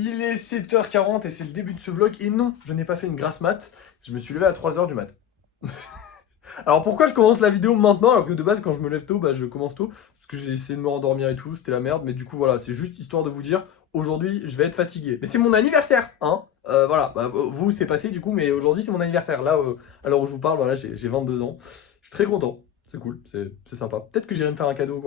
Il est 7h40 et c'est le début de ce vlog. Et non, je n'ai pas fait une grasse mat. Je me suis levé à 3h du mat. Alors pourquoi je commence la vidéo maintenant alors que de base quand je me lève tôt, je commence tôt. Parce que j'ai essayé de me rendormir et tout, c'était la merde. Mais du coup voilà, c'est juste histoire de vous dire, aujourd'hui je vais être fatigué. Mais c'est mon anniversaire, hein. Voilà, vous c'est passé du coup, mais aujourd'hui c'est mon anniversaire. Là, à l'heure où je vous parle, voilà, j'ai 22 ans. Je suis très content. C'est cool, c'est sympa. Peut-être que j'irai me faire un cadeau.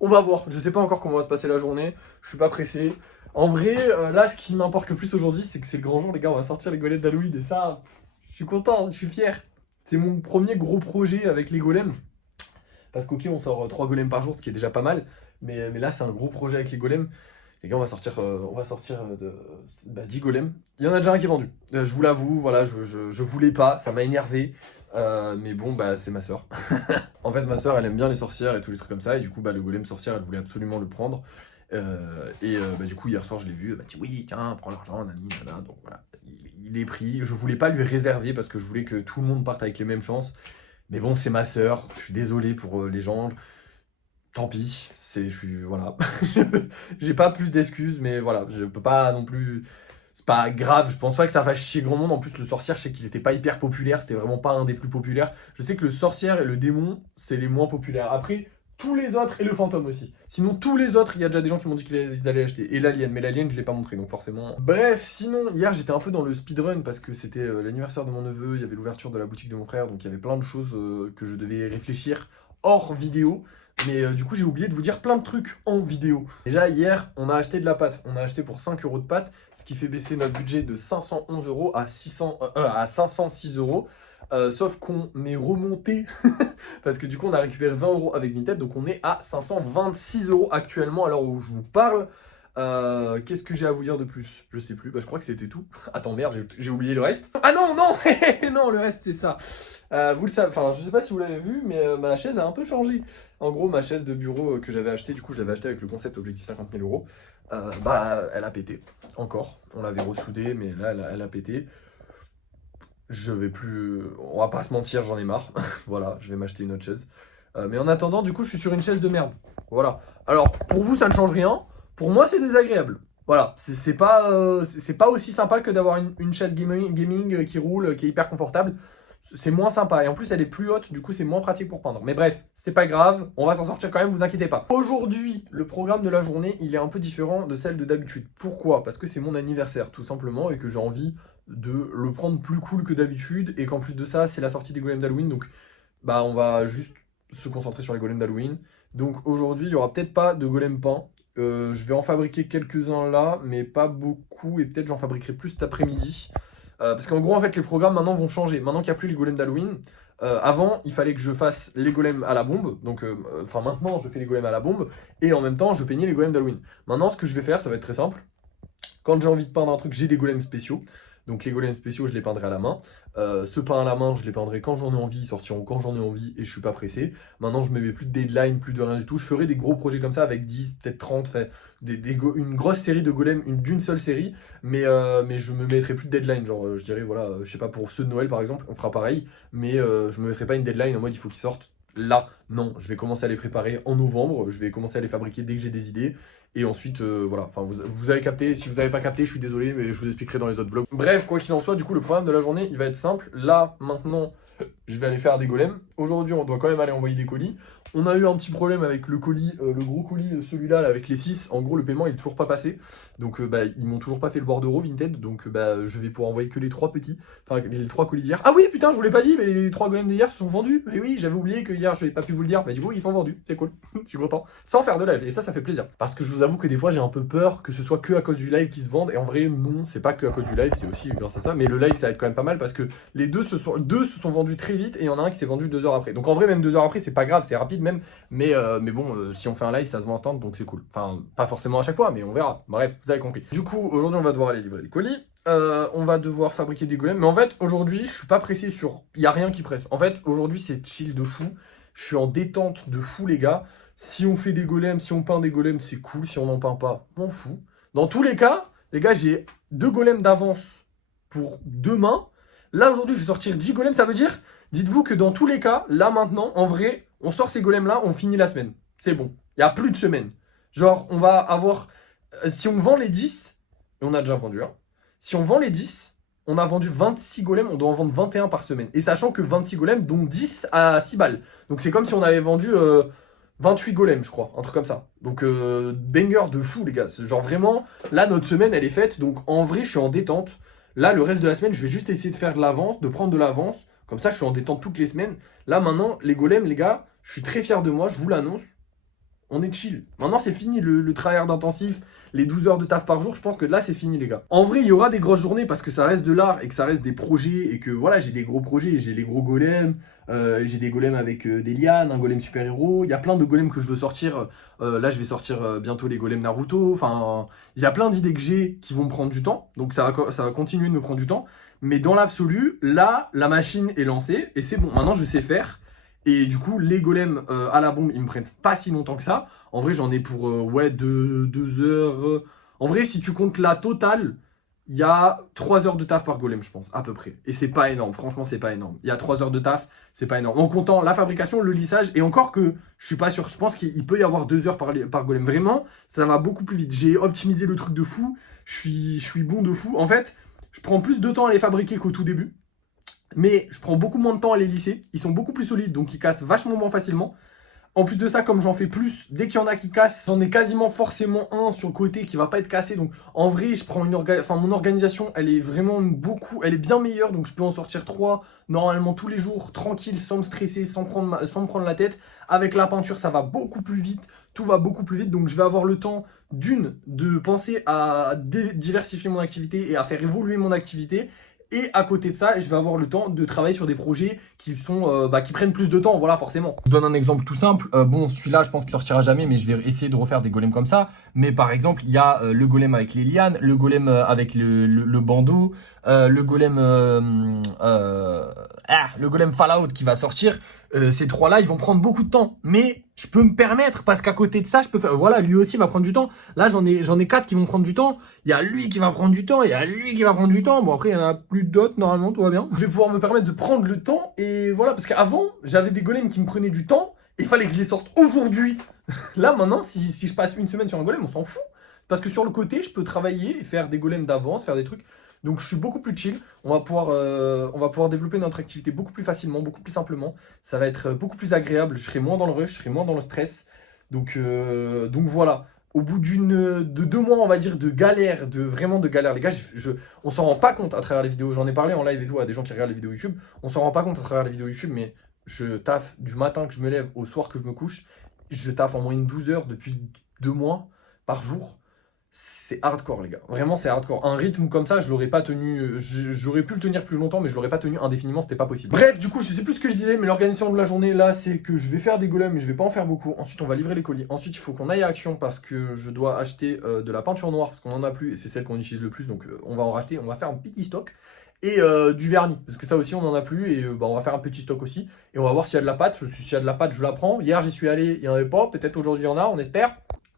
On va voir, je sais pas encore comment va se passer la journée. Je suis pas pressé. En vrai, là, ce qui m'importe le plus aujourd'hui, c'est que c'est le grand jour, les gars. On va sortir les golems d'Halloween et ça, je suis content, je suis fier. C'est mon premier gros projet avec les golems. Parce qu'ok, on sort 3 golems par jour, ce qui est déjà pas mal. Mais là, c'est un gros projet avec les golems. Les gars, on va sortir 10 golems. Il y en a déjà un qui est vendu. Je vous l'avoue, voilà, je voulais pas, ça m'a énervé. Mais bon, c'est ma soeur. En fait, ma soeur, elle aime bien les sorcières et tous les trucs comme ça. Et du coup, le golem sorcière, elle voulait absolument le prendre. Du coup, hier soir, je l'ai vu. Elle m'a dit oui, tiens, prends l'argent, nani, nana. Donc voilà, il est pris. Je voulais pas lui réserver parce que je voulais que tout le monde parte avec les mêmes chances. Mais bon, c'est ma soeur. Je suis désolé pour les gens. Tant pis, voilà. J'ai pas plus d'excuses, mais voilà, je peux pas non plus. C'est pas grave, je pense pas que ça fasse chier grand monde. En plus, le sorcière, je sais qu'il était pas hyper populaire, c'était vraiment pas un des plus populaires. Je sais que le sorcière et le démon, c'est les moins populaires. Après, tous les autres, et le fantôme aussi. Sinon, tous les autres, il y a déjà des gens qui m'ont dit qu'ils allaient acheter. Et l'alien, mais l'alien, je l'ai pas montré, donc forcément. Bref, sinon, hier, j'étais un peu dans le speedrun parce que c'était l'anniversaire de mon neveu, il y avait l'ouverture de la boutique de mon frère, donc il y avait plein de choses que je devais réfléchir hors vidéo. Mais du coup, j'ai oublié de vous dire plein de trucs en vidéo. Déjà, hier, on a acheté de la pâte. On a acheté pour 5 € de pâte, ce qui fait baisser notre budget de 511 € à 506 €. Sauf qu'on est remonté, parce que du coup, on a récupéré 20 € avec Vinted, donc on est à 526 € actuellement, à l'heure où je vous parle. Qu'est-ce que j'ai à vous dire de plus? Je sais plus, je crois que c'était tout. Attends, merde, j'ai oublié le reste. Ah non, non, non, le reste c'est ça. Vous le savez, enfin, je sais pas si vous l'avez vu, mais ma chaise a un peu changé. En gros, ma chaise de bureau que j'avais acheté, du coup, je l'avais acheté avec le concept objectif 50 000 €. Elle a pété. Encore. On l'avait ressoudée, mais là, elle a pété. Je vais plus. On va pas se mentir, j'en ai marre. Voilà, je vais m'acheter une autre chaise. Mais en attendant, du coup, je suis sur une chaise de merde. Voilà. Alors, pour vous, ça ne change rien. Pour moi, c'est désagréable. Voilà, c'est pas aussi sympa que d'avoir une chaise gaming qui roule, qui est hyper confortable. C'est moins sympa. Et en plus, elle est plus haute, du coup, c'est moins pratique pour peindre. Mais bref, c'est pas grave, on va s'en sortir quand même, vous inquiétez pas. Aujourd'hui, le programme de la journée, il est un peu différent de celle de d'habitude. Pourquoi? Parce que c'est mon anniversaire, tout simplement, et que j'ai envie de le prendre plus cool que d'habitude. Et qu'en plus de ça, c'est la sortie des golems d'Halloween. Donc, on va juste se concentrer sur les golems d'Halloween. Donc aujourd'hui, il n'y aura peut-être pas de golem peint. Je vais en fabriquer quelques-uns là, mais pas beaucoup. Et peut-être j'en fabriquerai plus cet après-midi. Parce qu'en gros, en fait, les programmes maintenant vont changer. Maintenant qu'il n'y a plus les golems d'Halloween, avant, il fallait que je fasse les golems à la bombe. Donc, maintenant, je fais les golems à la bombe. Et en même temps, je peignais les golems d'Halloween. Maintenant, ce que je vais faire, ça va être très simple. Quand j'ai envie de peindre un truc, j'ai des golems spéciaux. Donc les golems spéciaux, je les peindrai à la main. Ce peint à la main, je les peindrai quand j'en ai envie, ils sortiront quand j'en ai envie et je suis pas pressé. Maintenant, je ne me mets plus de deadline, plus de rien du tout. Je ferai des gros projets comme ça avec 10, peut-être 30, une grosse série de golems, d'une seule série. Mais je me mettrai plus de deadline. Genre, je dirais, voilà, je sais pas, pour ceux de Noël par exemple, on fera pareil. Mais je me mettrai pas une deadline en mode il faut qu'ils sortent là. Non, je vais commencer à les préparer en novembre. Je vais commencer à les fabriquer dès que j'ai des idées. Et ensuite, voilà, enfin, vous avez capté. Si vous n'avez pas capté, je suis désolé, mais je vous expliquerai dans les autres vlogs. Bref, quoi qu'il en soit, du coup, le programme de la journée, il va être simple. Là, maintenant, je vais aller faire des golems. Aujourd'hui, on doit quand même aller envoyer des colis. On a eu un petit problème avec le colis, le gros colis, celui-là, là, avec les 6. En gros, le paiement, il est toujours pas passé. Donc, ils m'ont toujours pas fait le bordereau Vinted. Donc, je vais pouvoir envoyer que les 3 petits. Enfin, les 3 colis d'hier. Ah oui, putain, je vous l'ai pas dit, mais les 3 golems d'hier se sont vendus. Mais oui, j'avais oublié que hier, je n'avais pas pu vous le dire. Mais du coup, ils sont vendus. C'est cool. Je suis content. Sans faire de live. Et ça fait plaisir. Parce que je vous avoue que des fois, j'ai un peu peur que ce soit que à cause du live qui se vendent. Et en vrai, non, c'est pas que à cause du live, c'est aussi grâce à ça. Mais le live, ça va être quand même pas mal parce que les deux se sont vendus très vite et il y en a un qui s'est vendu 2 heures après. Donc en vrai, même 2 heures après, c'est pas grave, c'est rapide même. Mais bon, si on fait un live, ça se vend instant, donc c'est cool. Enfin, pas forcément à chaque fois, mais on verra. Bref, vous avez compris. Du coup, aujourd'hui, on va devoir aller livrer des colis. On va devoir fabriquer des golems. Mais en fait, aujourd'hui, je suis pas pressé sur... Il y a rien qui presse. En fait, aujourd'hui, c'est chill de fou. Je suis en détente de fou, les gars. Si on fait des golems, si on peint des golems, c'est cool. Si on n'en peint pas, m'en fous. Dans tous les cas, les gars, j'ai 2 golems d'avance pour demain. Là, aujourd'hui, je vais sortir 10 golems. Ça veut dire, dites-vous que dans tous les cas, là, maintenant, en vrai, on sort ces golems-là, on finit la semaine. C'est bon. Il n'y a plus de semaine. Genre, on va avoir... si on vend les 10, et on a déjà vendu un. Si on vend les 10, on a vendu 26 golems, on doit en vendre 21 par semaine. Et sachant que 26 golems, dont 10 à 6 balles. Donc c'est comme si on avait vendu 28 golems, je crois, un truc comme ça. Donc banger de fou, les gars. Genre vraiment, là, notre semaine, elle est faite. Donc en vrai, je suis en détente. Là, le reste de la semaine, je vais juste essayer de faire de l'avance, de prendre de l'avance. Comme ça, je suis en détente toutes les semaines. Là, maintenant, les golems, les gars, je suis très fier de moi, je vous l'annonce. On est chill. Maintenant, c'est fini le tryhard intensif, les 12 heures de taf par jour. Je pense que là, c'est fini, les gars. En vrai, il y aura des grosses journées parce que ça reste de l'art et que ça reste des projets et que voilà, j'ai des gros projets. J'ai les gros golems, j'ai des golems avec des lianes, un golem super-héros. Il y a plein de golems que je veux sortir. Là, je vais sortir bientôt les golems Naruto. Enfin, il y a plein d'idées que j'ai qui vont me prendre du temps. Donc, ça va continuer de me prendre du temps. Mais dans l'absolu, là, la machine est lancée et c'est bon. Maintenant, je sais faire. Et du coup, les golems à la bombe, ils me prennent pas si longtemps que ça. En vrai, j'en ai pour ouais, 2 heures. En vrai, si tu comptes la totale, il y a 3 heures de taf par golem, je pense, à peu près. Et c'est pas énorme, franchement, c'est pas énorme. Il y a 3 heures de taf, c'est pas énorme. En comptant la fabrication, le lissage, et encore que je suis pas sûr, je pense qu'il peut y avoir 2 heures par golem. Vraiment, ça va beaucoup plus vite. J'ai optimisé le truc de fou, je suis bon de fou. En fait, je prends plus de temps à les fabriquer qu'au tout début. Mais je prends beaucoup moins de temps à les lisser. Ils sont beaucoup plus solides, donc ils cassent vachement moins facilement. En plus de ça, comme j'en fais plus, dès qu'il y en a qui cassent, j'en ai quasiment forcément un sur le côté qui va pas être cassé. Donc en vrai, je prends mon organisation, elle est vraiment elle est bien meilleure. Donc je peux en sortir 3 normalement tous les jours, tranquille, sans me stresser, sans me prendre la tête. Avec la peinture, ça va beaucoup plus vite. Tout va beaucoup plus vite. Donc je vais avoir le temps de penser à diversifier mon activité et à faire évoluer mon activité. Et à côté de ça, je vais avoir le temps de travailler sur des projets qui qui prennent plus de temps, voilà, forcément. Je vous donne un exemple tout simple. Bon, celui-là, je pense qu'il sortira jamais, mais je vais essayer de refaire des golems comme ça. Mais par exemple, il y a le golem avec les lianes, le golem avec le bandeau, le golem Fallout qui va sortir. Ces trois-là, ils vont prendre beaucoup de temps. Mais je peux me permettre, parce qu'à côté de ça, je peux faire... Voilà, lui aussi va prendre du temps. Là, j'en ai 4 qui vont prendre du temps. Il y a lui qui va prendre du temps. Il y a lui qui va prendre du temps. Bon, après, il y en a plus d'autres, normalement, tout va bien. Je vais pouvoir me permettre de prendre le temps. Et voilà, parce qu'avant, j'avais des golems qui me prenaient du temps. Et il fallait que je les sorte aujourd'hui. Là, maintenant, si je passe une semaine sur un golem, on s'en fout. Parce que sur le côté, je peux travailler et faire des golems d'avance, faire des trucs. Donc je suis beaucoup plus chill, on va pouvoir développer notre activité beaucoup plus facilement, beaucoup plus simplement. Ça va être beaucoup plus agréable, je serai moins dans le rush, je serai moins dans le stress. Donc voilà, au bout de 2 mois, on va dire, de galère, vraiment de galère. Les gars, on s'en rend pas compte à travers les vidéos. J'en ai parlé en live et tout à des gens qui regardent les vidéos YouTube. On s'en rend pas compte à travers les vidéos YouTube, mais je taffe du matin que je me lève au soir que je me couche. Je taffe en moyenne 12 heures depuis 2 mois par jour. C'est hardcore, les gars. Vraiment, c'est hardcore. Un rythme comme ça, je l'aurais pas tenu. J'aurais pu le tenir plus longtemps, mais je l'aurais pas tenu indéfiniment, c'était pas possible. Bref, du coup, je sais plus ce que je disais, mais l'organisation de la journée, là, c'est que je vais faire des golems, mais je vais pas en faire beaucoup. Ensuite, on va livrer les colis. Ensuite, il faut qu'on aille à Action parce que je dois acheter de la peinture noire, parce qu'on en a plus, et c'est celle qu'on utilise le plus, donc on va en racheter. On va faire un petit stock. Et du vernis, parce que ça aussi, on en a plus, et on va faire un petit stock aussi. Et on va voir s'il y a de la pâte, parce que s'il y a de la pâte, je la prends. Hier, j'y suis allé, il y en avait pas. Peut-être aujourd'hui, il y en a, on espère.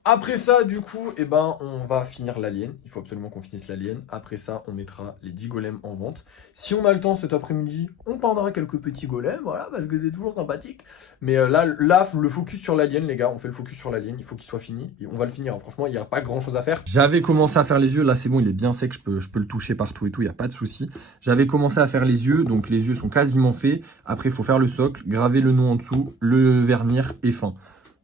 Après ça, du coup, on va finir l'alien. Il faut absolument qu'on finisse l'alien. Après ça, on mettra les 10 golems en vente. Si on a le temps cet après-midi, on peindra quelques petits golems, voilà, parce que c'est toujours sympathique. Mais là, le focus sur l'alien, les gars, on fait le focus sur l'alien. Il faut qu'il soit fini. Et on va le finir, hein. Franchement, il n'y a pas grand-chose à faire. J'avais commencé à faire les yeux. Là, c'est bon, il est bien sec. Je peux le toucher partout et tout. Il n'y a pas de souci. J'avais commencé à faire les yeux. Donc, les yeux sont quasiment faits. Après, il faut faire le socle, graver le nom en dessous, le vernir et fin.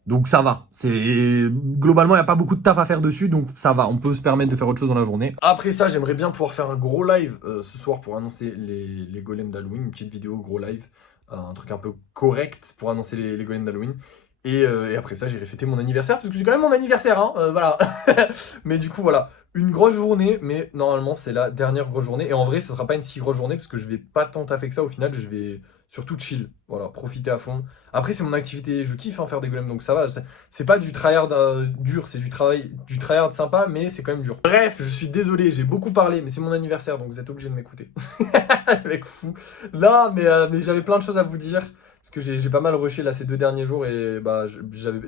Donc ça va, globalement il n'y a pas beaucoup de taf à faire dessus, donc ça va, on peut se permettre de faire autre chose dans la journée. Après ça, j'aimerais bien pouvoir faire un gros live ce soir pour annoncer les golems d'Halloween, une petite vidéo, gros live, un truc un peu correct pour annoncer les golems d'Halloween. Et après ça, j'irai fêter mon anniversaire, parce que c'est quand même mon anniversaire, hein, voilà. Mais du coup, voilà, une grosse journée, mais normalement c'est la dernière grosse journée. Et en vrai, ça sera pas une si grosse journée, parce que je vais pas tant taffer que ça, au final, je vais surtout chill, voilà, profiter à fond. Après, c'est mon activité, je kiffe faire des golems, donc ça va. C'est pas du tryhard dur, c'est du tryhard sympa, mais c'est quand même dur. Bref, je suis désolé, j'ai beaucoup parlé, mais c'est mon anniversaire, donc vous êtes obligé de m'écouter. Mec fou. Là, mais j'avais plein de choses à vous dire. Parce que j'ai pas mal rushé là ces 2 derniers jours et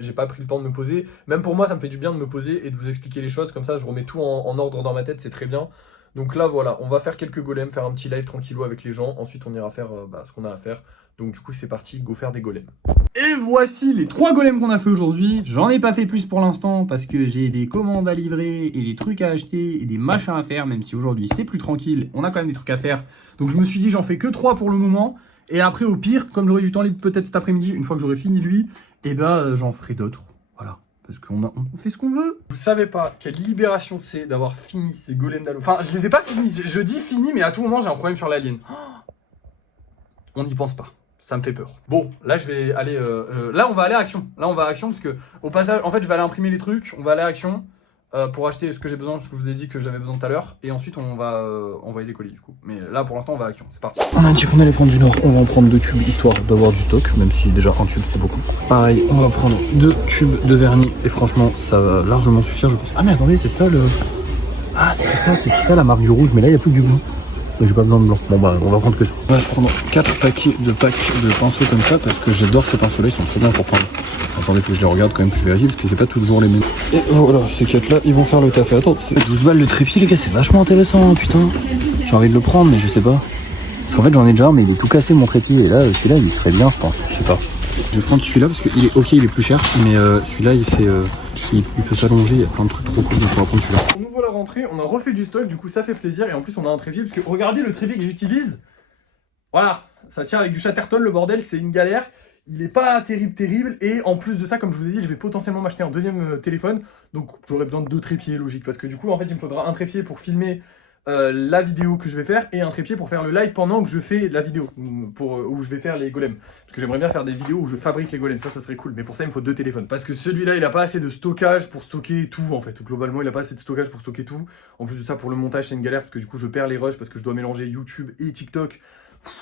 j'ai pas pris le temps de me poser. Même pour moi, ça me fait du bien de me poser et de vous expliquer les choses. Comme ça, je remets tout en ordre dans ma tête, c'est très bien. Donc là, voilà, on va faire quelques golems, faire un petit live tranquillou avec les gens. Ensuite, on ira faire ce qu'on a à faire. Donc du coup, c'est parti, go faire des golems. Et voici les 3 golems qu'on a fait aujourd'hui. J'en ai pas fait plus pour l'instant parce que j'ai des commandes à livrer et des trucs à acheter et des machins à faire, même si aujourd'hui c'est plus tranquille, on a quand même des trucs à faire. Donc je me suis dit j'en fais que 3 pour le moment. Et après au pire, comme j'aurai du temps libre peut-être cet après-midi, une fois que j'aurai fini lui, et ben j'en ferai d'autres. Voilà. Parce qu'on fait ce qu'on veut. Vous savez pas quelle libération c'est d'avoir fini ces golems d'Halo. Enfin, je les ai pas finis, je dis fini, mais à tout moment j'ai un problème sur l'alien. On n'y pense pas. Ça me fait peur. Bon, là je vais aller... là on va aller à Action. Là on va à Action parce que au passage, en fait je vais aller imprimer les trucs. On va aller à Action pour acheter ce que j'ai besoin, ce que je vous ai dit que j'avais besoin tout à l'heure. Et ensuite on va envoyer des colis du coup. Mais là pour l'instant on va à Action, c'est parti. On a dit qu'on allait prendre du Nord, on va en prendre 2 tubes histoire d'avoir du stock, même si déjà un tube c'est beaucoup. Pareil, on va prendre 2 tubes de vernis et franchement ça va largement suffire je pense. Ah mais attendez, c'est ça le... Ah c'est ça la marque du rouge, mais là il n'y a plus que du blanc. Mais j'ai pas besoin de blanc. Bon bah on va prendre que ça. On va se prendre 4 paquets de pinceaux comme ça parce que j'adore ces pinceaux là, ils sont trop bien pour prendre. Attendez, faut que je les regarde quand même, que je vérifie parce que c'est pas toujours les mêmes. Et voilà, ces 4 là, ils vont faire le taf. Et attends, c'est 12 balles le trépied les gars, c'est vachement intéressant, hein, putain. J'ai envie de le prendre mais je sais pas. Parce qu'en fait j'en ai déjà un mais il est tout cassé mon trépied et là celui-là il serait bien je pense, je sais pas. Je vais prendre celui-là parce qu'il est ok, il est plus cher mais celui-là il fait il peut s'allonger, il y a plein de trucs trop cool donc on va prendre celui-là. On ouvre la rentrée, on a refait du stock, du coup ça fait plaisir et en plus on a un trépied parce que regardez le trépied que j'utilise. Voilà, ça tient avec du Chatterton, le bordel c'est une galère. Il est pas terrible et en plus de ça, comme je vous ai dit, je vais potentiellement m'acheter un deuxième téléphone. Donc j'aurai besoin de 2 trépieds, logique, parce que du coup en fait il me faudra un trépied pour filmer la vidéo que je vais faire et un trépied pour faire le live pendant que je fais la vidéo où je vais faire les golems. Parce que j'aimerais bien faire des vidéos où je fabrique les golems, ça serait cool, mais pour ça il me faut 2 téléphones. Parce que celui-là il a pas assez de stockage pour stocker tout en fait, globalement il a pas assez de stockage pour stocker tout. En plus de ça pour le montage c'est une galère parce que du coup je perds les rushs parce que je dois mélanger YouTube et TikTok.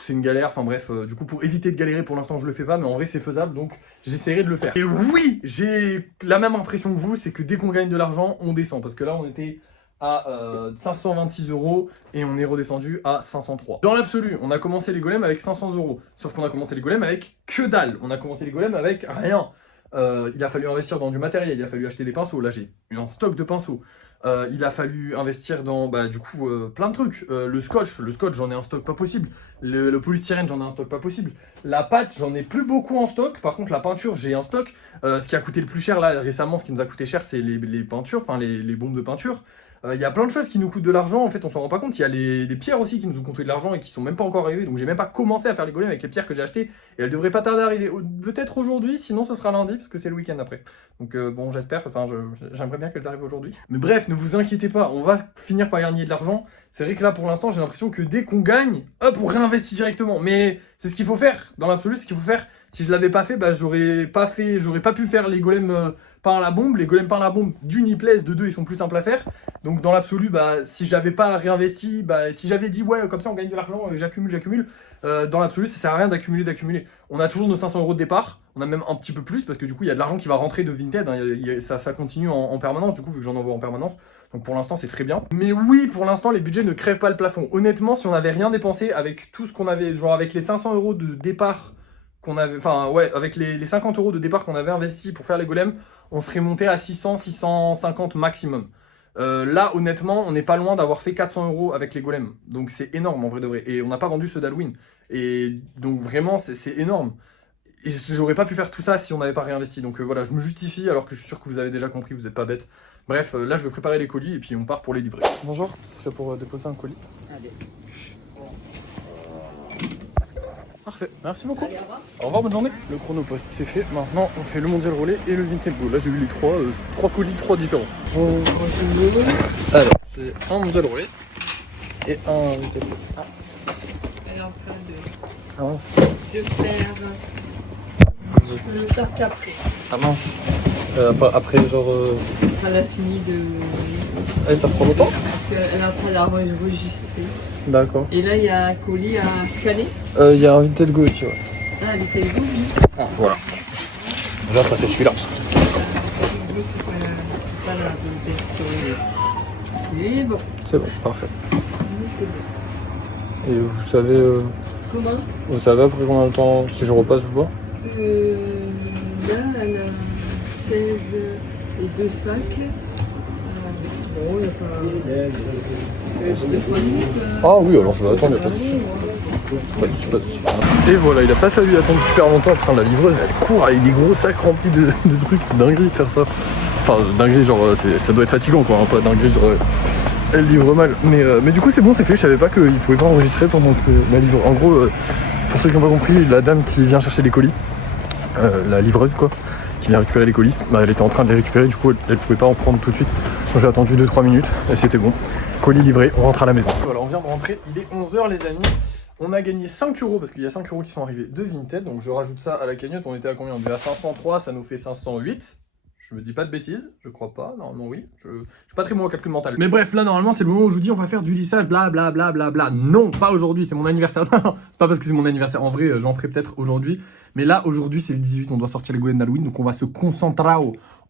C'est une galère, enfin bref, du coup pour éviter de galérer pour l'instant je le fais pas, mais en vrai c'est faisable donc j'essaierai de le faire. Et oui, j'ai la même impression que vous, c'est que dès qu'on gagne de l'argent, on descend. Parce que là on était à 526 € et on est redescendu à 503. Dans l'absolu, on a commencé les golems avec 500 €. Sauf qu'on a commencé les golems avec que dalle. On a commencé les golems avec rien. Il a fallu investir dans du matériel, il a fallu acheter des pinceaux. Là j'ai eu un stock de pinceaux. Il a fallu investir dans du coup plein de trucs. Le scotch j'en ai un stock pas possible. Le polystyrène j'en ai un stock pas possible. La pâte j'en ai plus beaucoup en stock. Par contre la peinture j'ai un stock. Ce qui a coûté le plus cher là récemment, ce qui nous a coûté cher c'est les peintures, enfin les bombes de peinture. Il y a plein de choses qui nous coûtent de l'argent, en fait on s'en rend pas compte. Il y a les pierres aussi qui nous ont coûté de l'argent et qui sont même pas encore arrivées. Donc j'ai même pas commencé à faire les golems avec les pierres que j'ai achetées. Et elles devraient pas tarder à arriver, peut-être aujourd'hui, sinon ce sera lundi parce que c'est le week-end après. Donc bon j'espère, enfin j'aimerais bien qu'elles arrivent aujourd'hui. Mais bref, ne vous inquiétez pas, on va finir par gagner de l'argent. C'est vrai que là pour l'instant j'ai l'impression que dès qu'on gagne, hop on réinvestit directement. Mais c'est ce qu'il faut faire, dans l'absolu c'est ce qu'il faut faire. Si je l'avais pas fait, j'aurais pas pu faire les golems par la bombe. Les golems par la bombe, d'une ils plaisent, de deux ils sont plus simples à faire. Donc dans l'absolu, si j'avais pas réinvesti, si j'avais dit ouais comme ça on gagne de l'argent, j'accumule, dans l'absolu ça sert à rien d'accumuler. On a toujours nos 500 € de départ, on a même un petit peu plus parce que du coup il y a de l'argent qui va rentrer de Vinted, hein, ça continue en permanence du coup vu que j'en envoie en permanence. Donc pour l'instant c'est très bien. Mais oui, pour l'instant les budgets ne crèvent pas le plafond. Honnêtement, si on n'avait rien dépensé avec tout ce qu'on avait, genre avec les 500 € de départ qu'on avait, enfin ouais, avec les 50 € de départ qu'on avait investi pour faire les golems, on serait monté à 600, 650 maximum. Là honnêtement on n'est pas loin d'avoir fait 400 € avec les golems. Donc c'est énorme en vrai de vrai. Et on n'a pas vendu ceux d'Halloween. Et donc vraiment c'est énorme. Et j'aurais pas pu faire tout ça si on n'avait pas réinvesti. Donc voilà, je me justifie alors que je suis sûr que vous avez déjà compris, vous n'êtes pas bêtes. Bref, là je vais préparer les colis et puis on part pour les livrer. Bonjour, ce serait pour déposer un colis. Allez. Parfait, merci beaucoup. Allez, au revoir, bonne journée. Le chronopost c'est fait, maintenant on fait le mondial relais et le Vinted Go. Là j'ai eu les trois colis, 3 différents. Alors, c'est un mondial relais et un Vinted Go. Ah. Elle est en train Ah mince. de faire le tarte après. Ah mince. Après genre... Elle a fini de... ça prend longtemps? Parce qu'elle a pas la enregistrée. D'accord. Et là il y a un colis à scanner. Il y a un Vinted Go aussi, ouais. Ah, elle était beau, oui. Ah, voilà. Déjà ça fait celui-là. C'est pas la bonne version. C'est bon. C'est bon, parfait. Oui, c'est bon. Et vous savez... Comment? Vous savez après combien de temps, si je repasse ou pas? Là, elle a 16 et 2 sacs. Bon, il n'y a pas... Ah oui, alors je vais attendre, y'a pas de soucis. Pas de soucis, pas de soucis. Et voilà, il a pas fallu attendre super longtemps. Putain, la livreuse, elle court avec des gros sacs remplis de trucs. C'est dinguerie de faire ça. Enfin, dinguerie, genre, ça doit être fatigant, quoi. Hein, pas dinguerie, genre, elle livre mal. Mais du coup, c'est bon, c'est fait. Je savais pas qu'il pouvait pas enregistrer pendant que la livre. En gros, pour ceux qui n'ont pas compris, la dame qui vient chercher les colis, la livreuse, quoi, qui vient récupérer les colis, bah, elle était en train de les récupérer. Du coup, elle pouvait pas en prendre tout de suite. Donc, j'ai attendu 2-3 minutes et c'était bon. Colis livré, on rentre à la maison. Voilà, on vient de rentrer. Il est 11h, les amis. On a gagné 5 euros parce qu'il y a 5 euros qui sont arrivés de Vinted. Donc je rajoute ça à la cagnotte. On était à combien? On était à 503, ça nous fait 508. Je me dis pas de bêtises, je crois pas. Normalement, oui. Je suis pas très bon au calcul mental. Mais bref, là, normalement, c'est le moment où je vous dis on va faire du lissage, bla bla bla bla bla. Non, pas aujourd'hui, c'est mon anniversaire. Non, c'est pas parce que c'est mon anniversaire. En vrai, j'en ferai peut-être aujourd'hui. Mais là, aujourd'hui, c'est le 18, on doit sortir les golems d'Halloween. Donc on va se concentrer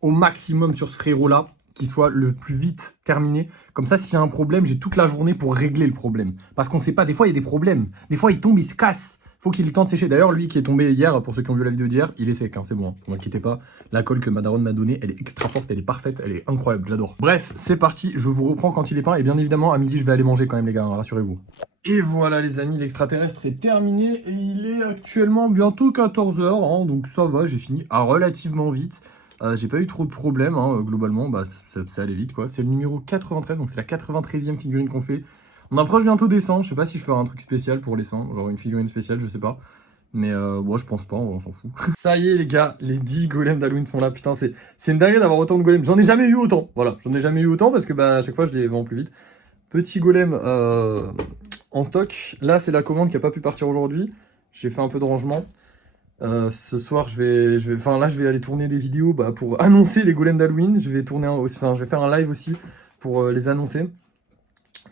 au maximum sur ce frérot-là, qui soit le plus vite terminé. Comme ça, s'il y a un problème, j'ai toute la journée pour régler le problème. Parce qu'on sait pas, des fois, il y a des problèmes. Des fois, il tombe, il se casse. Faut qu'il ait le temps de sécher. D'ailleurs, lui qui est tombé hier, pour ceux qui ont vu la vidéo d'hier, il est sec, hein, c'est bon. Hein. Ne vous inquiétez pas. La colle que ma daronne m'a donnée, elle est extra forte, elle est parfaite, elle est incroyable, j'adore. Bref, c'est parti, je vous reprends quand il est peint. Et bien évidemment, à midi, je vais aller manger quand même, les gars, hein, rassurez-vous. Et voilà, les amis, l'extraterrestre est terminé. Et il est actuellement bientôt 14h. Hein, donc ça va, j'ai fini relativement vite. J'ai pas eu trop de problèmes, hein, globalement, bah, ça allait vite, quoi. C'est le numéro 93, donc c'est la 93e figurine qu'on fait. On approche bientôt des 100, je sais pas si je ferai un truc spécial pour les 100, genre une figurine spéciale, je sais pas. Mais bon, je pense pas, on s'en fout. Ça y est les gars, les 10 golems d'Halloween sont là, putain, c'est une dinguerie d'avoir autant de golems. J'en ai jamais eu autant, voilà, j'en ai jamais eu autant parce que bah, à chaque fois je les vends plus vite. Petit golem en stock, là c'est la commande qui a pas pu partir aujourd'hui, j'ai fait un peu de rangement. Ce soir, je vais aller tourner des vidéos bah, pour annoncer les golems d'Halloween. Je vais faire un live aussi pour les annoncer.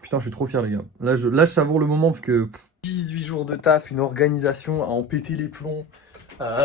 Putain, je suis trop fier, les gars. Là, je savoure le moment parce que 18 jours de taf, une organisation à en péter les plombs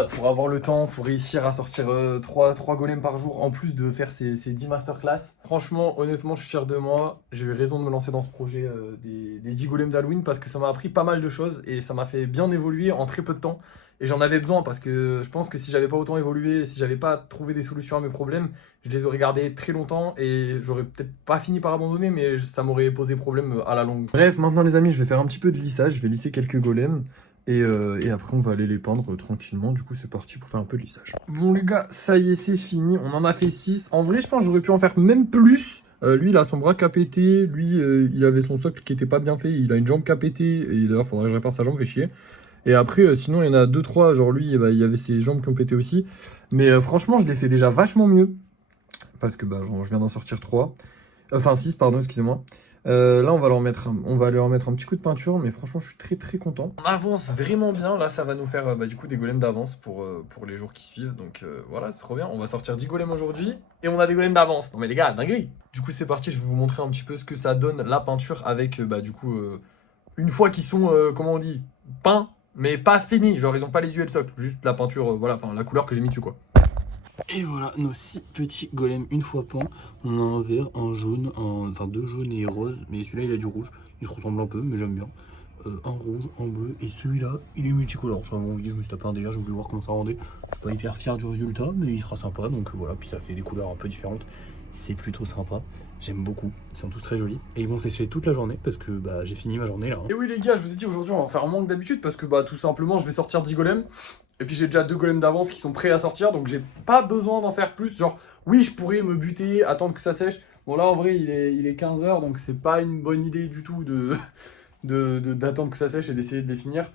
pour avoir le temps, pour réussir à sortir 3 golems par jour en plus de faire ces 10 masterclass. Franchement, honnêtement, je suis fier de moi. J'ai eu raison de me lancer dans ce projet des 10 golems d'Halloween parce que ça m'a appris pas mal de choses et ça m'a fait bien évoluer en très peu de temps. Et j'en avais besoin parce que je pense que si j'avais pas autant évolué, si j'avais pas trouvé des solutions à mes problèmes, je les aurais gardés très longtemps et j'aurais peut-être pas fini par abandonner, mais ça m'aurait posé problème à la longue. Bref, maintenant les amis, je vais faire un petit peu de lissage, je vais lisser quelques golems et après on va aller les peindre tranquillement. Du coup, c'est parti pour faire un peu de lissage. Bon les gars, ça y est, c'est fini. On en a fait 6. En vrai, je pense que j'aurais pu en faire même plus. Lui, il a son bras qui a pété. Lui, il avait son socle qui était pas bien fait. Il a une jambe qui a pété. Et d'ailleurs, faudrait que je répare sa jambe, fait chier. Et après, sinon, il y en a 2-3, genre lui, bah, il y avait ses jambes qui ont pété aussi. Mais franchement, je l'ai fait déjà vachement mieux. Parce que bah, genre, je viens d'en sortir 3. Enfin, 6, pardon, excusez-moi. Là, on va aller leur mettre un petit coup de peinture. Mais franchement, je suis très très content. On avance vraiment bien. Là, ça va nous faire bah, du coup des golems d'avance pour les jours qui suivent. Donc voilà, c'est trop bien. On va sortir 10 golems aujourd'hui. Et on a des golems d'avance. Non mais les gars, dinguerie. Du coup, c'est parti. Je vais vous montrer un petit peu ce que ça donne, la peinture, avec bah, du coup, une fois qu'ils sont, comment on dit, peints. Mais pas fini, genre ils ont pas les yeux et le socle, juste la peinture, voilà, enfin la couleur que j'ai mis dessus quoi. Et voilà nos 6 petits golems une fois peints. On a un vert, un jaune, enfin 2 jaunes et rose, mais celui-là il a du rouge, il se ressemble un peu mais j'aime bien. Un rouge, un bleu et celui-là il est multicolore. J'avais envie, je me suis tapé un délire, j'ai voulu voir comment ça rendait. Je suis pas hyper fier du résultat mais il sera sympa, donc voilà, puis ça fait des couleurs un peu différentes. C'est plutôt sympa, j'aime beaucoup, ils sont tous très jolis. Et ils vont sécher toute la journée parce que bah, j'ai fini ma journée là. Et oui les gars, je vous ai dit aujourd'hui on va faire moins que d'habitude parce que bah tout simplement je vais sortir 10 golems. Et puis j'ai déjà 2 golems d'avance qui sont prêts à sortir, donc j'ai pas besoin d'en faire plus. Genre oui, je pourrais me buter, attendre que ça sèche. Bon là en vrai il est 15h, donc c'est pas une bonne idée du tout d'attendre que ça sèche et d'essayer de les finir.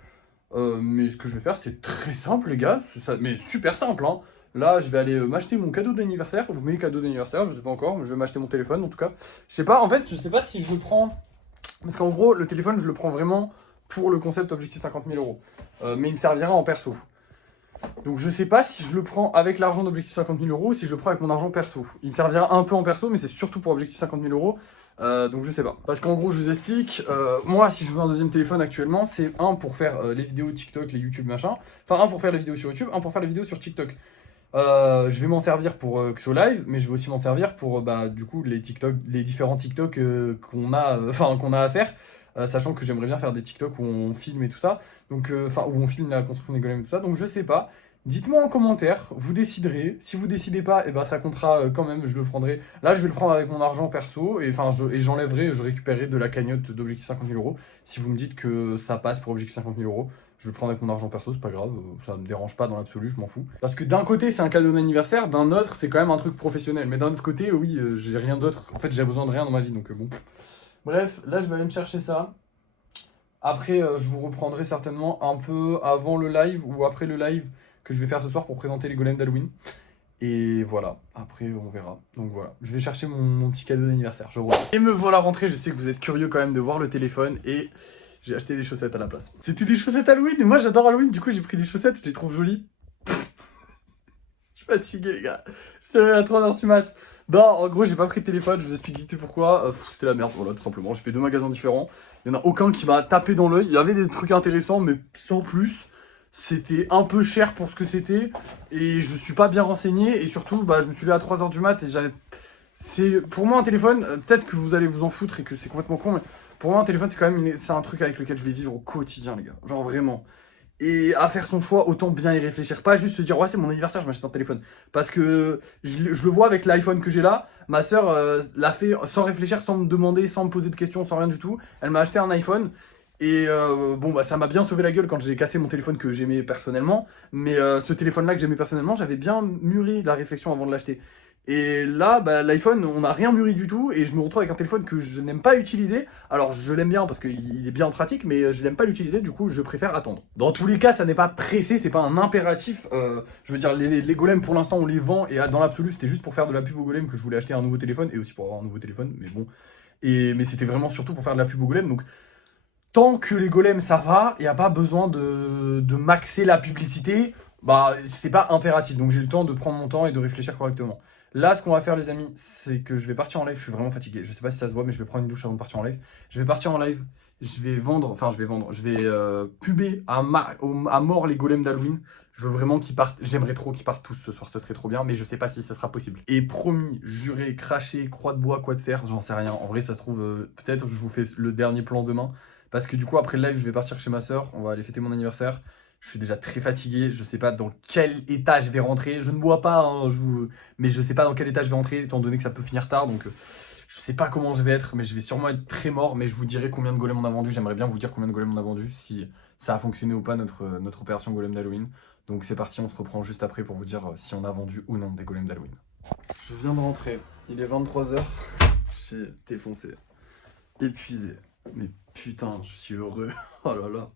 Mais ce que je vais faire c'est très simple les gars, mais super simple hein. Là, je vais aller m'acheter mon cadeau d'anniversaire, ou mes cadeaux d'anniversaire, je sais pas encore, mais je vais m'acheter mon téléphone en tout cas. Je sais pas, en fait, je sais pas si je le prends, parce qu'en gros, le téléphone, je le prends vraiment pour le concept objectif 50 000 €. Mais il me servira en perso. Donc je sais pas si je le prends avec l'argent d'objectif 50 000 € ou si je le prends avec mon argent perso. Il me servira un peu en perso, mais c'est surtout pour objectif 50 000 €. Donc je sais pas. Parce qu'en gros, je vous explique, moi, si je veux un deuxième téléphone actuellement, c'est un pour faire les vidéos TikTok, les YouTube, machin. Enfin, un pour faire les vidéos sur YouTube, un pour faire les vidéos sur TikTok. Je vais m'en servir pour Xo Live, mais je vais aussi m'en servir pour bah, du coup les différents TikTok qu'on a à faire, sachant que j'aimerais bien faire des TikTok où on filme et tout ça, donc où on filme la construction des golems et tout ça, donc je sais pas. Dites-moi en commentaire, vous déciderez. Si vous décidez pas, et ben ça comptera quand même, je le prendrai. Là, je vais le prendre avec mon argent perso, et enfin, j'enlèverai, je récupérerai de la cagnotte d'Objectif 50 000 euros. Si vous me dites que ça passe pour Objectif 50 000 euros, je le prends avec mon argent perso, c'est pas grave, ça me dérange pas dans l'absolu, je m'en fous. Parce que d'un côté, c'est un cadeau d'anniversaire, d'un autre, c'est quand même un truc professionnel. Mais d'un autre côté, oui, j'ai rien d'autre. En fait, j'ai besoin de rien dans ma vie, donc bon. Bref, là, je vais aller me chercher ça. Après, je vous reprendrai certainement un peu avant le live ou après le live que je vais faire ce soir pour présenter les golems d'Halloween. Et voilà, après on verra. Donc voilà, je vais chercher mon petit cadeau d'anniversaire, je reviens. Et me voilà rentré, je sais que vous êtes curieux quand même de voir le téléphone et j'ai acheté des chaussettes à la place. C'était des chaussettes Halloween et moi j'adore Halloween, du coup j'ai pris des chaussettes, je les trouve jolies. Je suis fatigué les gars, je suis arrivé à 3h du mat. Non, en gros j'ai pas pris de téléphone, je vous explique vite pourquoi. C'était la merde, voilà tout simplement, j'ai fait 2 magasins différents. Il y en a aucun qui m'a tapé dans l'œil, il y avait des trucs intéressants mais sans plus. C'était un peu cher pour ce que c'était et je suis pas bien renseigné et surtout bah, je me suis levé à 3h du mat et j'avais... C'est pour moi un téléphone, peut-être que vous allez vous en foutre et que c'est complètement con mais pour moi un téléphone c'est quand même c'est un truc avec lequel je vais vivre au quotidien les gars, genre vraiment. Et à faire son choix, autant bien y réfléchir, pas juste se dire ouais c'est mon anniversaire je m'achète un téléphone. Parce que je le vois avec l'iPhone que j'ai là, ma soeur l'a fait sans réfléchir, sans me demander, sans me poser de questions, sans rien du tout. Elle m'a acheté un iPhone. Et bon bah ça m'a bien sauvé la gueule quand j'ai cassé mon téléphone que j'aimais personnellement. Mais ce téléphone là que j'aimais personnellement, j'avais bien mûri la réflexion avant de l'acheter. Et là bah, l'iPhone on n'a rien mûri du tout et je me retrouve avec un téléphone que je n'aime pas utiliser. Alors je l'aime bien parce qu'il est bien pratique mais je n'aime pas l'utiliser, du coup je préfère attendre. Dans tous les cas ça n'est pas pressé, c'est pas un impératif. Je veux dire les golems pour l'instant on les vend et dans l'absolu c'était juste pour faire de la pub aux golems que je voulais acheter un nouveau téléphone et aussi pour avoir un nouveau téléphone mais bon. Mais c'était vraiment surtout pour faire de la pub aux golems donc... Tant que les golems ça va, il n'y a pas besoin de maxer la publicité, bah c'est pas impératif, donc j'ai le temps de prendre mon temps et de réfléchir correctement. Là ce qu'on va faire les amis, c'est que je vais partir en live, je suis vraiment fatigué, je sais pas si ça se voit mais je vais prendre une douche avant de partir en live. Je vais partir en live, je vais puber à mort les golems d'Halloween. Je veux vraiment qu'ils partent, j'aimerais trop qu'ils partent tous ce soir, ce serait trop bien, mais je sais pas si ça sera possible. Et promis, juré, craché, croix de bois, quoi de fer, j'en sais rien. En vrai ça se trouve, peut-être je vous fais le dernier plan demain. Parce que du coup, après le live, je vais partir chez ma soeur. On va aller fêter mon anniversaire. Je suis déjà très fatigué. Je sais pas dans quel état je vais rentrer. Je ne bois pas, hein, mais je sais pas dans quel état je vais rentrer, étant donné que ça peut finir tard. Donc, je sais pas comment je vais être, mais je vais sûrement être très mort. Mais je vous dirai combien de golems on a vendu. J'aimerais bien vous dire combien de golems on a vendu, si ça a fonctionné ou pas notre opération golem d'Halloween. Donc, c'est parti. On se reprend juste après pour vous dire si on a vendu ou non des golems d'Halloween. Je viens de rentrer. Il est 23h. J'ai défoncé. Épuisé. Mais putain, je suis heureux. Oh là là.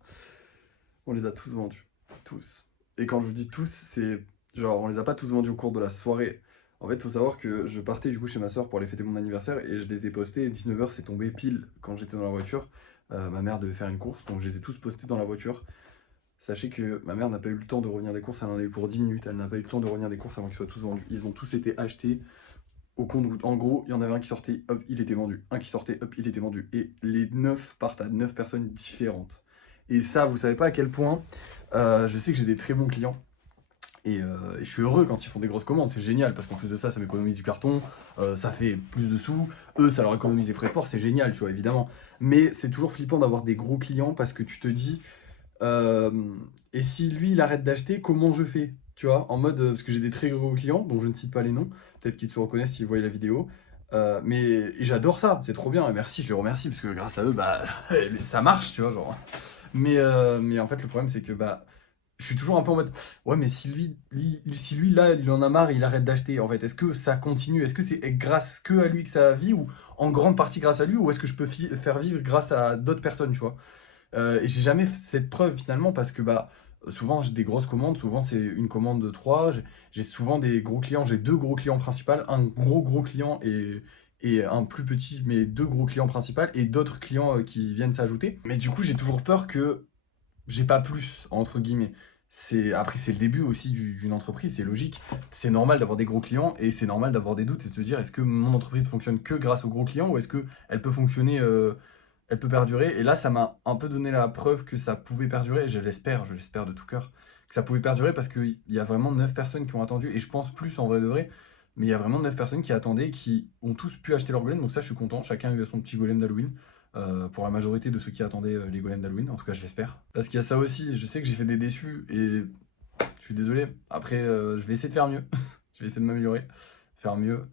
On les a tous vendus. Tous. Et quand je vous dis tous, c'est genre on les a pas tous vendus au cours de la soirée. En fait, il faut savoir que je partais du coup chez ma soeur pour aller fêter mon anniversaire et je les ai postés. Et 19h, c'est tombé pile quand j'étais dans la voiture. Ma mère devait faire une course, donc je les ai tous postés dans la voiture. Sachez que ma mère n'a pas eu le temps de revenir des courses, elle en a eu pour 10 minutes. Elle n'a pas eu le temps de revenir des courses avant qu'ils soient tous vendus. Ils ont tous été achetés. Au compte-gouttes. En gros, il y en avait un qui sortait, hop, il était vendu. Un qui sortait, hop, il était vendu. Et les 9 partent à 9 personnes différentes. Et ça, vous savez pas à quel point, je sais que j'ai des très bons clients. Et je suis heureux quand ils font des grosses commandes, c'est génial. Parce qu'en plus de ça, ça m'économise du carton, ça fait plus de sous. Eux, ça leur économise des frais de port, c'est génial, tu vois, évidemment. Mais c'est toujours flippant d'avoir des gros clients parce que tu te dis, et si lui, il arrête d'acheter, comment je fais ? Tu vois, en mode, parce que j'ai des très gros clients, dont je ne cite pas les noms, peut-être qu'ils se reconnaissent s'ils voient la vidéo, et j'adore ça, c'est trop bien, et merci, je les remercie, parce que grâce à eux, bah, ça marche, tu vois, genre. Mais en fait, le problème, c'est que, bah, je suis toujours un peu en mode, ouais, mais si lui, là, il en a marre, il arrête d'acheter, en fait, est-ce que ça continue, est-ce que c'est grâce que à lui que ça vit, ou en grande partie grâce à lui, ou est-ce que je peux faire vivre grâce à d'autres personnes, tu vois. Et j'ai jamais cette preuve, finalement, parce que, bah, souvent j'ai des grosses commandes, souvent c'est une commande de 3, j'ai souvent des gros clients, j'ai 2 gros clients principaux, un gros client et un plus petit, mais 2 gros clients principaux et d'autres clients qui viennent s'ajouter. Mais du coup j'ai toujours peur que j'ai pas plus, entre guillemets. Après c'est le début aussi d'une entreprise, c'est logique, c'est normal d'avoir des gros clients et c'est normal d'avoir des doutes et de se dire est-ce que mon entreprise fonctionne que grâce aux gros clients ou est-ce qu'elle peut fonctionner... elle peut perdurer, et là ça m'a un peu donné la preuve que ça pouvait perdurer, je l'espère de tout cœur, que ça pouvait perdurer parce qu'il y a vraiment 9 personnes qui ont attendu, et je pense plus en vrai de vrai, mais il y a vraiment 9 personnes qui attendaient, qui ont tous pu acheter leur golem, donc ça je suis content, chacun a eu son petit golem d'Halloween, pour la majorité de ceux qui attendaient les golems d'Halloween, en tout cas je l'espère. Parce qu'il y a ça aussi, je sais que j'ai fait des déçus, et Je suis désolé. Après, je vais essayer de faire mieux. Je vais essayer de m'améliorer, faire mieux.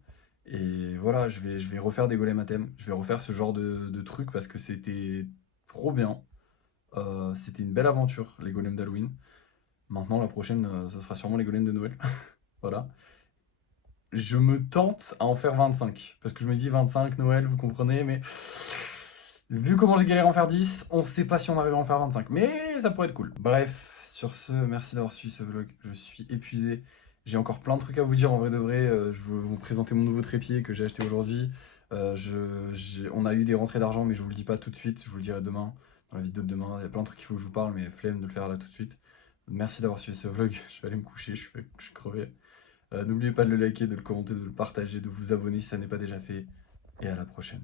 Et voilà, je vais refaire des golems à thème. Je vais refaire ce genre de trucs parce que c'était trop bien. C'était une belle aventure, les golems d'Halloween. Maintenant, la prochaine, ce sera sûrement les golems de Noël. Voilà. Je me tente à en faire 25. Parce que je me dis 25, Noël, vous comprenez, mais vu comment j'ai galéré à en faire 10, on sait pas si on arrive à en faire 25. Mais ça pourrait être cool. Bref, sur ce, merci d'avoir suivi ce vlog. Je suis épuisé. J'ai encore plein de trucs à vous dire en vrai de vrai. Je veux vous présenter mon nouveau trépied que j'ai acheté aujourd'hui. On a eu des rentrées d'argent, mais je vous le dis pas tout de suite. Je vous le dirai demain, dans la vidéo de demain. Il y a plein de trucs qu'il faut que je vous parle, mais flemme de le faire là tout de suite. Merci d'avoir suivi ce vlog. Je vais aller me coucher, je suis crevé. N'oubliez pas de le liker, de le commenter, de le partager, de vous abonner si ça n'est pas déjà fait. Et à la prochaine.